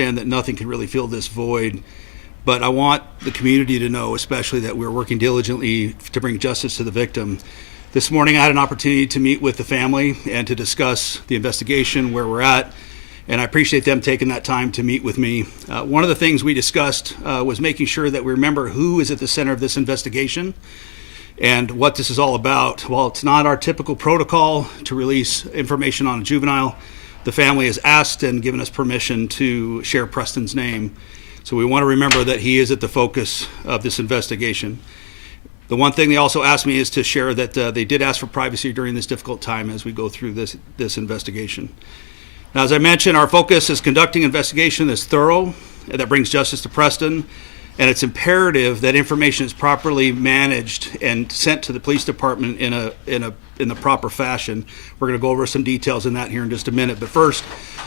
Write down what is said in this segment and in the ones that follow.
understand that nothing can really fill this void, but I want the community to know, especially, that we're working diligently to bring justice to the victim. This morning I had an opportunity to meet with the family and to discuss the investigation, where we're at, and I appreciate them taking that time to meet with me. One of the things we discussed was making sure that we remember who is at the center of this investigation and what this is all about. While it's not our typical protocol to release information on a juvenile, the family has asked and given us permission to share Preston's name. So we want to remember that he is at the focus of this investigation. The one thing they also asked me is to share that they did ask for privacy during this difficult time as we go through this investigation. Now, as I mentioned, our focus is conducting an investigation that's thorough, that brings justice to Preston, and it's imperative that information is properly managed and sent to the police department in the proper fashion. We're going to go over some details in that here in just a minute. But first,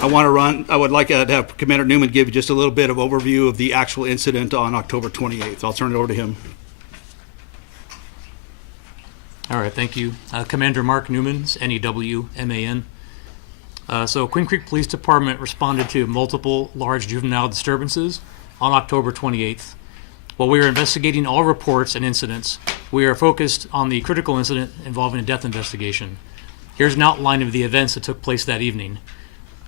I would like to have Commander Newman give you just a little bit of overview of the actual incident on October 28th. I'll turn it over to him. All right, thank you. Commander Mark Newman, N-E-W-M-A-N. So Queen Creek Police Department responded to multiple large juvenile disturbances on October 28th. While we are investigating all reports and incidents, we are focused on the critical incident involving a death investigation. Here's an outline of the events that took place that evening.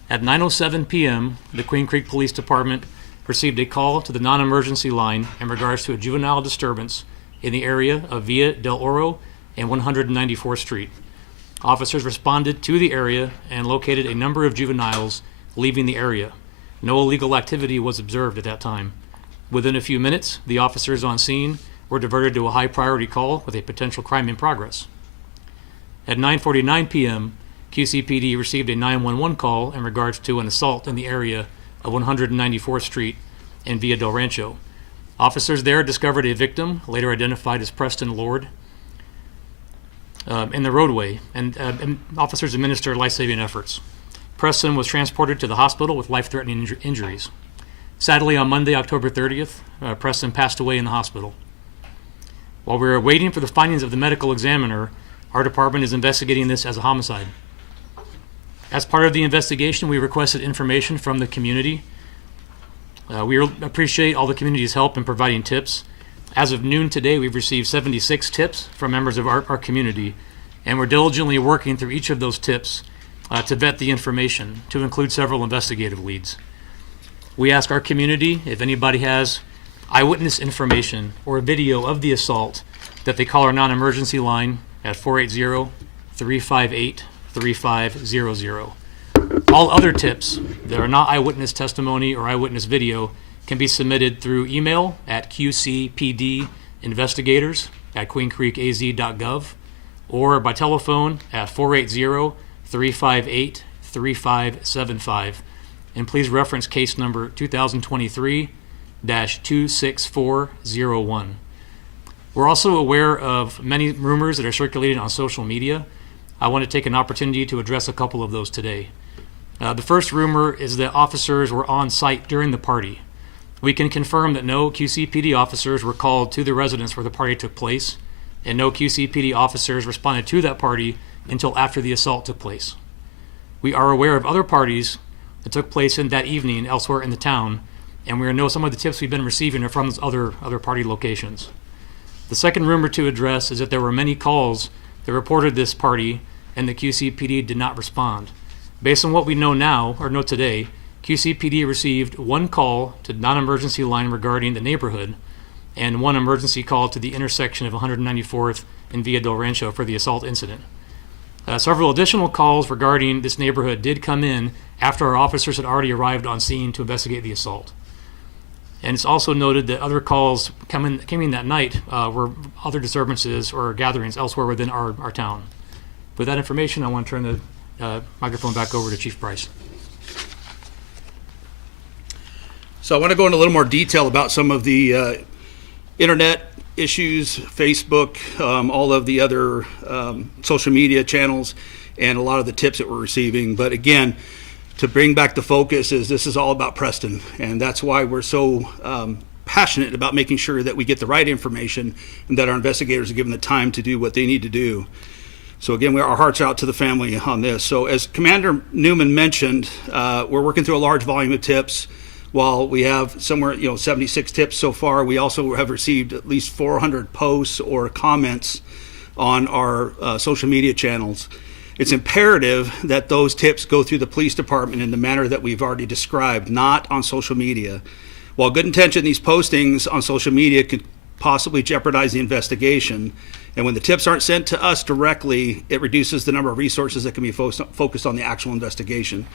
At 9:07 p.m., the Queen Creek Police Department received a call to the non-emergency line in regards to a juvenile disturbance in the area of Via Del Rancho and 194th Street. Officers responded to the area and located a number of juveniles leaving the area. No illegal activity was observed at that time. Within a few minutes, the officers on scene were diverted to a high priority call with a potential crime in progress. At 9:49 p.m., QCPD received a 911 call in regards to an assault in the area of 194th Street and Via Del Rancho. Officers there discovered a victim, later identified as Preston Lord, in the roadway, and officers administered life-saving efforts. Preston was transported to the hospital with life-threatening injuries. Sadly, on Monday, October 30th, Preston passed away in the hospital. While we are waiting for the findings of the medical examiner, our department is investigating this as a homicide. As part of the investigation, we requested information from the community. We appreciate all the community's help in providing tips. As of noon today, we've received 76 tips from members of our community, and we're diligently working through each of those tips to vet the information, to include several investigative leads. We ask our community, if anybody has eyewitness information or a video of the assault, that they call our non-emergency line at 480-358-3500. All other tips that are not eyewitness testimony or eyewitness video can be submitted through email at qcpdinvestigators@queencreekaz.gov or by telephone at 480-358-3575. And please reference case number 2023-26401. We're also aware of many rumors that are circulating on social media. I want to take an opportunity to address a couple of those today. The first rumor is that officers were on site during the party. We can confirm that no QCPD officers were called to the residence where the party took place, and no QCPD officers responded to that party until after the assault took place. We are aware of other parties that took place in that evening elsewhere in the town, and we know some of the tips we've been receiving are from those other party locations. The second rumor to address is that there were many calls that reported this party, and the QCPD did not respond. Based on what we know now, or know today, QCPD received one call to non-emergency line regarding the neighborhood and one emergency call to the intersection of 194th and Via Del Rancho for the assault incident. Several additional calls regarding this neighborhood did come in after our officers had already arrived on scene to investigate the assault. And it's also noted that other calls came in that night were other disturbances or gatherings elsewhere within our town. With that information, I want to turn the microphone back over to Chief Price. So I want to go into a little more detail about some of the internet issues, Facebook, all of the other social media channels, and a lot of the tips that we're receiving. But again, to bring back the focus is this is all about Preston, and that's why we're so passionate about making sure that we get the right information and that our investigators are given the time to do what they need to do. So again, our hearts are out to the family on this. So as Commander Newman mentioned, we're working through a large volume of tips. while we have somewhere, 76 tips so far, we also have received at least 400 posts or comments on our social media channels. It's imperative that those tips go through the police department in the manner that we've already described, not on social media. While good intention, these postings on social media could possibly jeopardize the investigation. And when the tips aren't sent to us directly, it reduces the number of resources that can be focused on the actual investigation.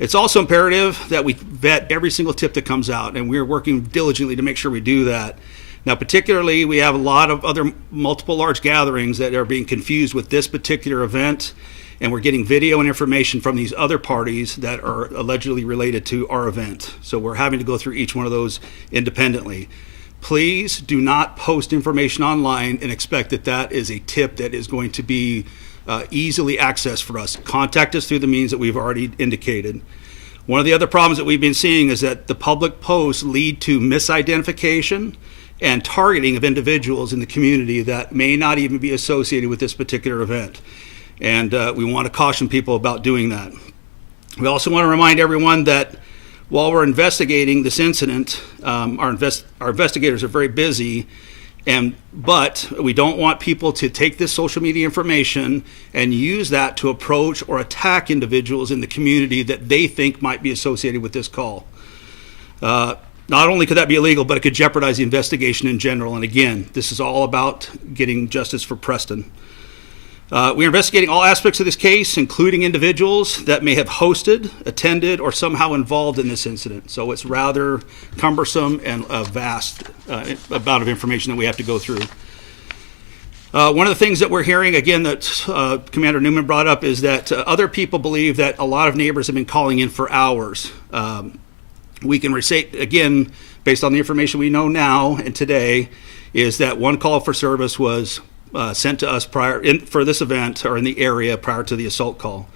It's also imperative that we vet every single tip that comes out, and we're working diligently to make sure we do that. Now, particularly, we have a lot of other multiple large gatherings that are being confused with this particular event, and we're getting video and information from these other parties that are allegedly related to our event. So we're having to go through each one of those independently. Please do not post information online and expect that that is a tip that is going to be easily accessed for us. Contact us through the means that we've already indicated. One of the other problems that we've been seeing is that the public posts lead to misidentification and targeting of individuals in the community that may not even be associated with this particular event. And we want to caution people about doing that. We also want to remind everyone that while we're investigating this incident, our investigators are very busy, but we don't want people to take this social media information and use that to approach or attack individuals in the community that they think might be associated with this call. Not only could that be illegal, but it could jeopardize the investigation in general. And again, this is all about getting justice for Preston. We are investigating all aspects of this case, including individuals that may have hosted, attended, or somehow involved in this incident. So it's rather cumbersome and a vast amount of information that we have to go through. One of the things that we're hearing, again, that Commander Newman brought up is that other people believe that a lot of neighbors have been calling in for hours. We can restate, again, based on the information we know now and today, is that one call for service was sent to us for this event or in the area prior to the assault call.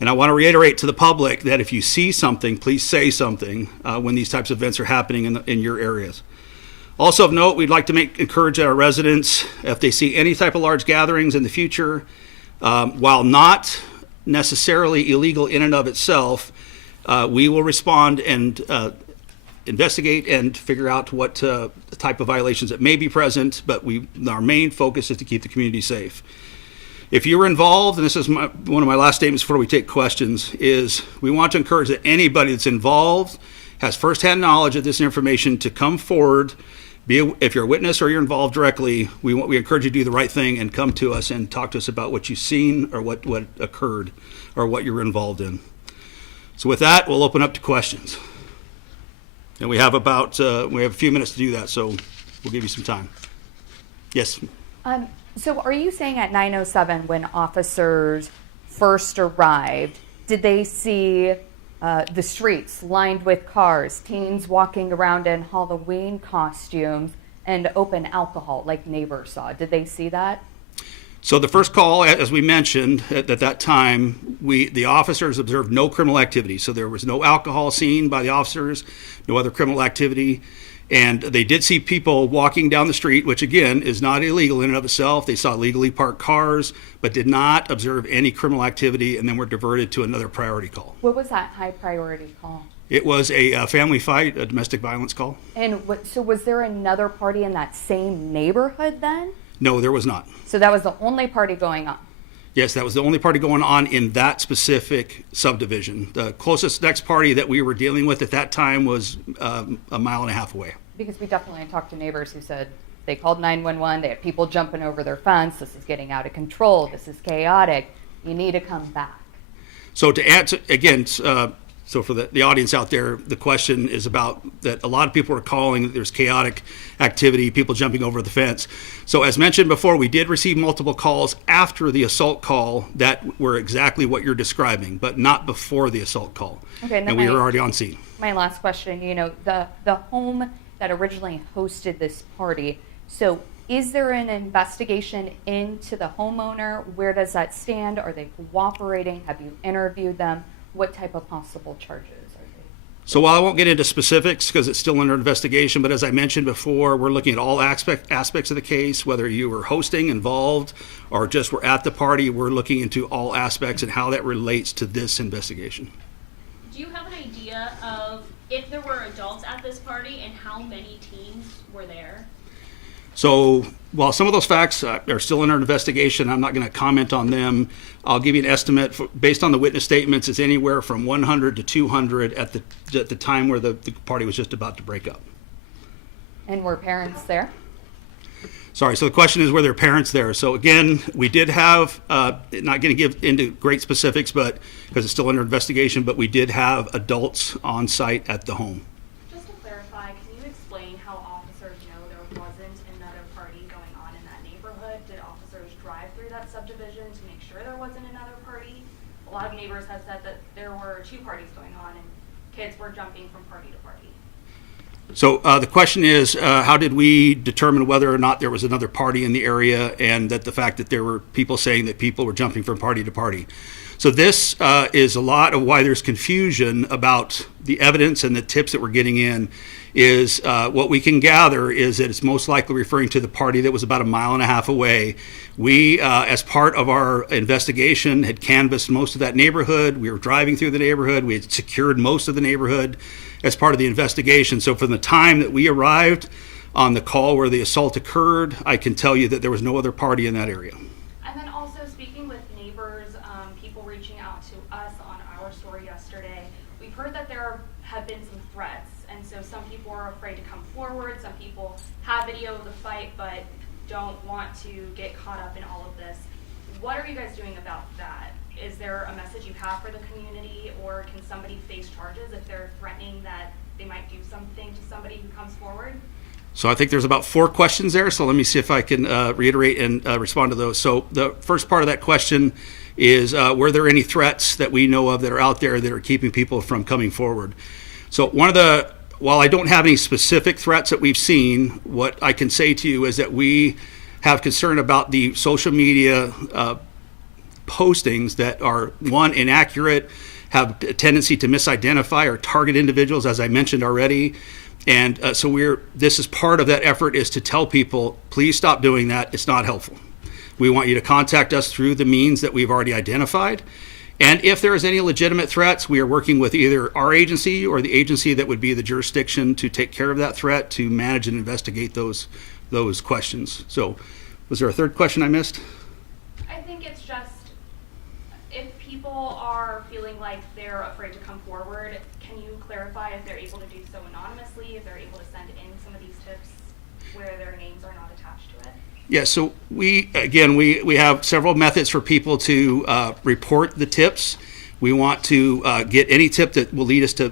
And I want to reiterate to the public that if you see something, please say something when these types of events are happening in your areas. Also of note, we'd like to encourage our residents, if they see any type of large gatherings in the future, while not necessarily illegal in and of itself, we will respond and investigate and figure out what type of violations that may be present, but our main focus is to keep the community safe. If you're involved, and this is one of my last statements before we take questions, is we want to encourage that anybody that's involved has firsthand knowledge of this information to come forward. If you're a witness or you're involved directly, we encourage you to do the right thing and come to us and talk to us about what you've seen or what occurred or what you're involved in. So with that, we'll open up to questions. And we have a few minutes to do that, so we'll give you some time. Yes? So are you saying at 9:07 when officers first arrived, did they see the streets lined with cars, teens walking around in Halloween costumes, and open alcohol like neighbors saw? Did they see that? So the first call, as we mentioned, at that time, the officers observed no criminal activity. So there was no alcohol seen by the officers, no other criminal activity. And they did see people walking down the street, which again is not illegal in and of itself. They saw legally parked cars, but did not observe any criminal activity, and then were diverted to another priority call. What was that high priority call? It was a family fight, a domestic violence call. And so was there another party in that same neighborhood then? No, there was not. So that was the only party going on? Yes, that was the only party going on in that specific subdivision. The closest next party that we were dealing with at that time was a mile and a half away. Because we definitely talked to neighbors who said they called 911, they had people jumping over their fence, this is getting out of control, this is chaotic, you need to come back. So to answer, again, so for the audience out there, the question is about that a lot of people are calling that there's chaotic activity, people jumping over the fence. So as mentioned before, we did receive multiple calls after the assault call that were exactly what you're describing, but not before the assault call. Okay, and we were already on scene. My last question, the home that originally hosted this party, so is there an investigation into the homeowner? Where does that stand? Are they cooperating? Have you interviewed them? What type of possible charges are they? So while I won't get into specifics because it's still under investigation, but as I mentioned before, we're looking at all aspects of the case, whether you were hosting, involved, or just were at the party. We're looking into all aspects and how that relates to this investigation. Do you have an idea of if there were adults at this party and how many teens were there? So while some of those facts are still under investigation, I'm not going to comment on them. I'll give you an estimate based on the witness statements. It's anywhere from 100 to 200 at the time where the party was just about to break up. And were parents there? Sorry, so the question is, were there parents there? So again, we did have, not going to give into great specifics, but because it's still under investigation, but we did have adults on site at the home. Just to clarify, can you explain how officers know there wasn't another party going on in that neighborhood? Did officers drive through that subdivision to make sure there wasn't another party? A lot of neighbors have said that there were 2 parties going on and kids were jumping from party to party. So the question is, how did we determine whether or not there was another party in the area, and that the fact that there were people saying that people were jumping from party to party? So this is a lot of why there's confusion about the evidence and the tips that we're getting in. Is what we can gather is that it's most likely referring to the party that was about 1.5 miles away. We, as part of our investigation, had canvassed most of that neighborhood. We were driving through the neighborhood. We had secured most of the neighborhood as part of the investigation. So from the time that we arrived on the call where the assault occurred, I can tell you that there was no other party in that area. And then also speaking with neighbors, people reaching out to us on our story yesterday, we've heard that there have been some threats. And so some people are afraid to come forward. Some people have video of the fight but don't want to get caught up in all of this. What are you guys doing about that? Is there a message you have for the community, or can somebody face charges if they're threatening that they might do something to somebody who comes forward? So I think there's about 4 questions there. So let me see if I can reiterate and respond to those. So the first part of that question is, were there any threats that we know of that are out there that are keeping people from coming forward? So while I don't have any specific threats that we've seen, what I can say to you is that we have concern about the social media postings that are, one, inaccurate, have a tendency to misidentify or target individuals, as I mentioned already. And so this is part of that effort, is to tell people, please stop doing that. It's not helpful. We want you to contact us through the means that we've already identified. And if there is any legitimate threats, we are working with either our agency or the agency that would be the jurisdiction to take care of that threat, to manage and investigate those questions. So was there a third question I missed? I think it's just, if people are feeling like they're afraid to come forward, can you clarify if they're able to do so anonymously, if they're able to send in some of these tips where their names are not attached to it? Yeah, so we have several methods for people to report the tips. We want to get any tip that will lead us to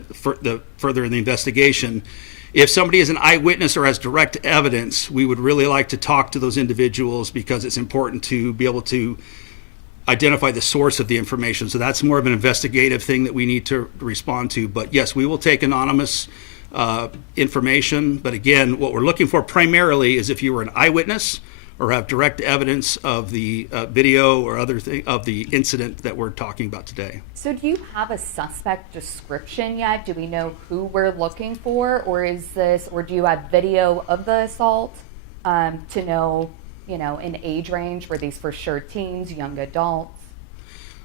further in the investigation. If somebody is an eyewitness or has direct evidence, we would really like to talk to those individuals, because it's important to be able to identify the source of the information. So that's more of an investigative thing that we need to respond to. But yes, we will take anonymous information. But again, what we're looking for primarily is if you were an eyewitness or have direct evidence of the video or other of the incident that we're talking about today. So do you have a suspect description yet? Do we know who we're looking for, or do you have video of the assault to know, an age range? Were these for sure teens, young adults?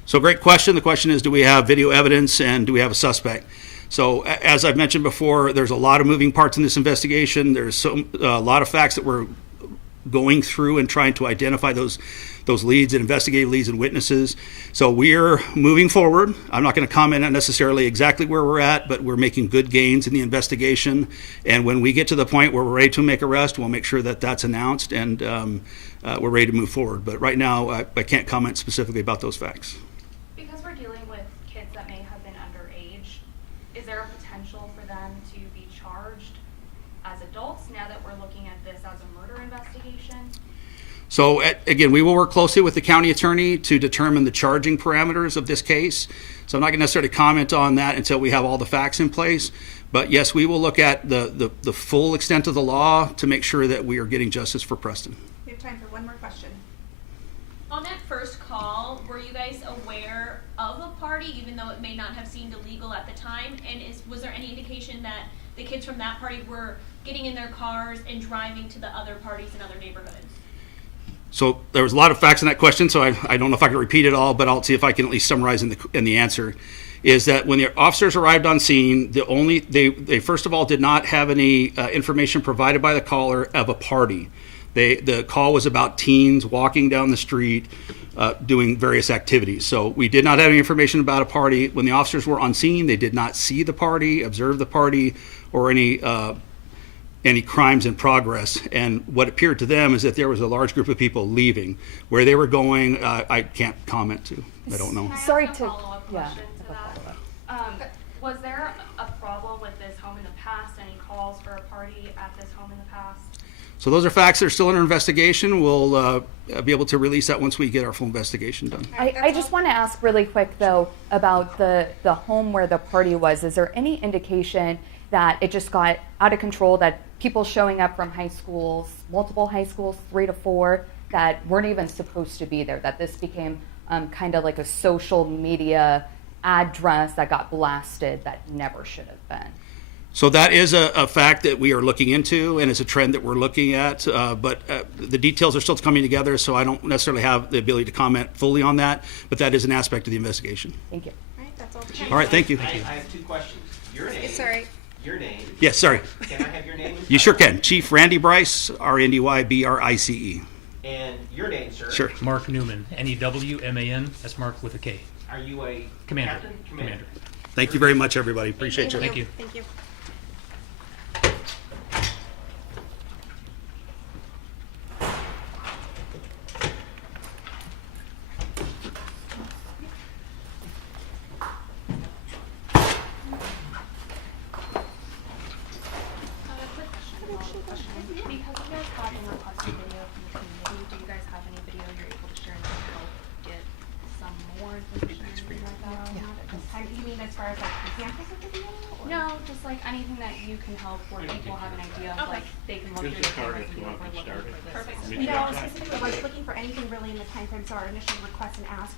So great question. The question is, do we have video evidence and do we have a suspect? So as I've mentioned before, there's a lot of moving parts in this investigation. There's a lot of facts that we're going through and trying to identify those leads and investigative leads and witnesses. So we're moving forward. I'm not going to comment on necessarily exactly where we're at, but we're making good gains in the investigation. And when we get to the point where we're ready to make arrest, we'll make sure that that's announced, and we're ready to move forward. But right now, I can't comment specifically about those facts. Because we're dealing with kids that may have been underage, is there a potential for them to be charged as adults now that we're looking at this as a murder investigation? So again, we will work closely with the county attorney to determine the charging parameters of this case. So I'm not going to necessarily comment on that until we have all the facts in place. But yes, we will look at the full extent of the law to make sure that we are getting justice for Preston. We have time for one more question. On that first call, were you guys aware of a party, even though it may not have seemed illegal at the time? And was there any indication that the kids from that party were getting in their cars and driving to the other parties in other neighborhoods? So there was a lot of facts in that question, so I don't know if I can repeat it all, but I'll see if I can at least summarize in the answer. is that when the officers arrived on scene, they first of all did not have any information provided by the caller of a party. The call was about teens walking down the street, doing various activities. So we did not have any information about a party. When the officers were on scene, they did not see the party, observe the party, or any crimes in progress. And what appeared to them is that there was a large group of people leaving. Where they were going, I can't comment to. I don't know. Can I ask Sorry a to- follow-up yeah, question to that? Was there a problem with this home in the past? Any calls for a party at this home in the past? So those are facts that are still under investigation. We'll be able to release that once we get our full investigation done. I just want to ask really quick, though, about the home where the party was. Is there any indication that it just got out of control, that people showing up from high schools, multiple high schools, 3 to 4, that weren't even supposed to be there, that this became kind of like a social media address that got blasted that never should have been? So that is a fact that we are looking into, and it's a trend that we're looking at. But the details are still coming together, so I don't necessarily have the ability to comment fully on that. But that is an aspect of the investigation. Thank you. All right, that's all. All right, thank you. I have 2 questions. Your name. Sorry. Your name. Yes, sorry. Can I have your name? You sure can. Chief Randy Bryce, RNDYBRICE. And your name, sir. Sure. Mark Newman, Newman. That's Mark with a K. Are you a Commander. captain? Commander. Thank you very much, everybody. Appreciate you. Thank you. Thank you. Because you guys have been requesting video from the community, do you guys have any video you're able to share to help get some more information or anything like that? You mean as far as like examples of the video? Or? No, just like anything that you can help where people have an idea of like they can look through the cameras and be like, we're looking for this. Perfect. You know, specifically, I was looking for anything really in the time frame, so our initial request and ask